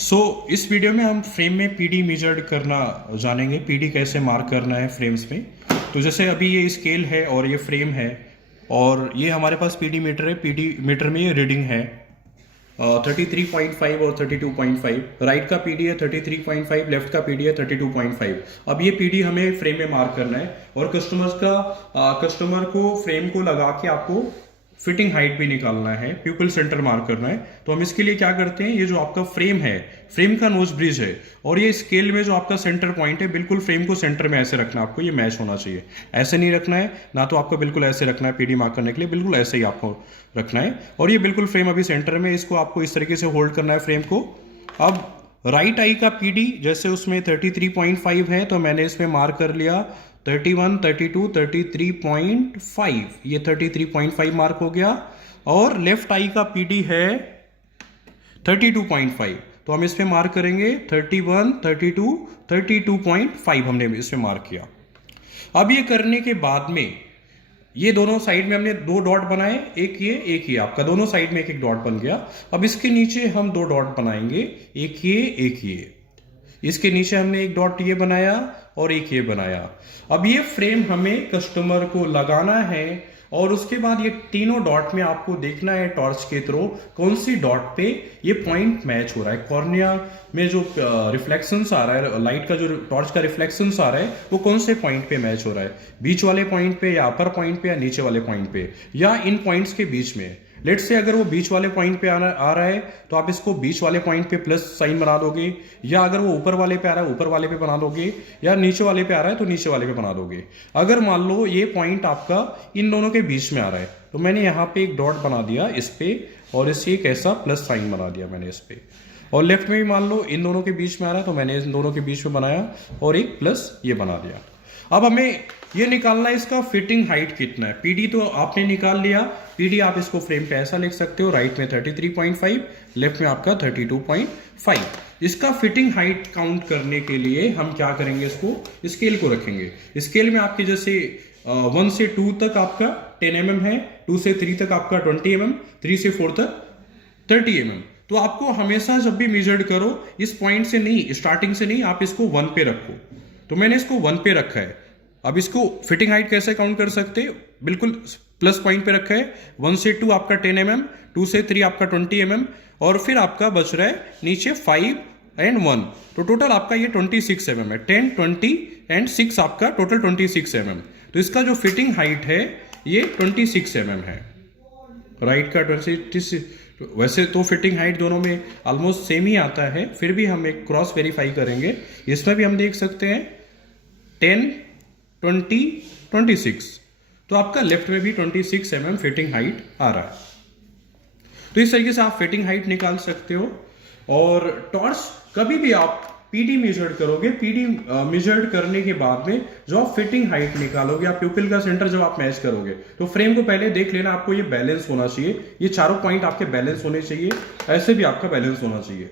इस वीडियो में हम फ्रेम में पीडी मेजर्ड करना जानेंगे। पीडी कैसे मार्क करना है फ्रेम्स में। तो जैसे अभी ये स्केल है और ये फ्रेम है और ये हमारे पास पीडी मीटर है। पीडी मीटर में ये रीडिंग है 33.5 और 32.5। राइट का पीडी है 33.5, लेफ्ट का पीडी है 32.5। अब ये पीडी हमें फ्रेम में मार्क करना है और कस्टमर को फ्रेम को लगा के आपको फिटिंग हाइट भी निकालना है, प्यूपिल सेंटर मार्क करना है। तो हम इसके लिए क्या करते हैं, ये जो आपका फ्रेम है, फ्रेम का नोज ब्रिज है और ये स्केल में जो आपका सेंटर पॉइंट है, बिल्कुल फ्रेम को सेंटर में ऐसे रखना है आपको। ये मैच होना चाहिए, ऐसे नहीं रखना है ना, तो आपको बिल्कुल ऐसे रखना है। पीडी मार्क करने के लिए बिल्कुल ऐसे ही आपको रखना है और ये बिल्कुल फ्रेम अभी सेंटर में, इसको आपको इस तरीके से होल्ड करना है फ्रेम को। अब राइट आई का पीडी जैसे उसमें 33.5 है तो मैंने इसमें मार्क कर लिया 31, 32, 33.5। ये 33.5 मार्क हो गया। और लेफ्ट आई का पीडी है 32.5 तो हम इसमें मार्क करेंगे 31, 32, 32.5 हमने इसमें मार्क किया। अब ये करने के बाद में ये दोनों साइड में हमने दो डॉट बनाए, एक ये आपका, दोनों साइड में एक एक डॉट बन गया। अब इसके नीचे हम दो डॉट बनाएंगे, एक ये। इसके नीचे हमने एक डॉट ये बनाया और एक ये बनाया। अब ये फ्रेम हमें कस्टमर को लगाना है और उसके बाद ये तीनों डॉट में आपको देखना है टॉर्च के थ्रू कौन सी डॉट पे ये पॉइंट मैच हो रहा है। कॉर्निया में जो रिफ्लेक्शंस आ रहा है, लाइट का जो टॉर्च का रिफ्लेक्शंस आ रहा है, वो कौन से पॉइंट पे मैच हो रहा है, बीच वाले पॉइंट पे या अपर पॉइंट पे या नीचे वाले पॉइंट पे या इन पॉइंट्स के बीच में। लेट्स से अगर वो बीच वाले पॉइंट पे आ रहा है तो आप इसको बीच वाले पॉइंट पे प्लस साइन बना दोगे, या अगर वो ऊपर वाले पे आ रहा है ऊपर वाले पे बना दोगे, या नीचे वाले पे आ रहा है तो नीचे वाले पे बना दोगे। अगर मान लो ये पॉइंट आपका इन दोनों के बीच में आ रहा है तो मैंने यहाँ पे एक डॉट बना दिया इस पे और इससे एक ऐसा प्लस साइन बना दिया मैंने इस पे। और लेफ्ट में भी मान लो इन दोनों के बीच में आ रहा है तो मैंने इन दोनों के बीच में बनाया और एक प्लस ये बना दिया। अब हमें ये निकालना है इसका फिटिंग हाइट कितना है। पीडी तो आपने निकाल लिया, पीडी आप इसको फ्रेम पे ऐसा लिख सकते हो, राइट में 33.5, लेफ्ट में आपका 32.5। इसका फिटिंग हाइट काउंट करने के लिए हम क्या करेंगे, इसको स्केल को रखेंगे। स्केल में आपके जैसे 1 से 2 तक आपका 10 mm है, 2 से 3 तक आपका 20 mm, 3 से 4 तक 30 mm। तो आपको हमेशा जब भी मेजर्ड करो इस पॉइंट से नहीं, स्टार्टिंग से नहीं, आप इसको 1 पे रखो। तो मैंने इसको 1 पे रखा है। अब इसको फिटिंग हाइट कैसे काउंट कर सकते हैं, बिल्कुल प्लस पॉइंट पे रखा है। 1 से 2 आपका 10 mm, 2 से 3 आपका 20 mm और फिर आपका बच रहा है नीचे 5 और 1, तो टोटल आपका ये 26 mm है। 10, 20 और 6 आपका टोटल 26 mm। तो इसका जो फिटिंग हाइट है ये 26 mm है। राइट का 26। वैसे तो फिटिंग हाइट दोनों में ऑलमोस्ट सेम ही आता है, फिर भी हम एक क्रॉस वेरीफाई करेंगे। इसमें भी हम देख सकते हैं 10, 20, 26, तो आपका लेफ्ट में भी 26 mm फिटिंग हाइट आ रहा है। तो इस तरीके से आप फिटिंग हाइट निकाल सकते हो। और टॉर्च कभी भी आप पीडी मेजर्ड करोगे, पीडी मेजर्ड करने के बाद में जो आप फिटिंग हाइट निकालोगे, आप प्यूपिल का सेंटर जब आप मैच करोगे तो फ्रेम को पहले देख लेना, आपको ये बैलेंस होना चाहिए, ये चारों पॉइंट आपके बैलेंस होने चाहिए, ऐसे भी आपका बैलेंस होना चाहिए।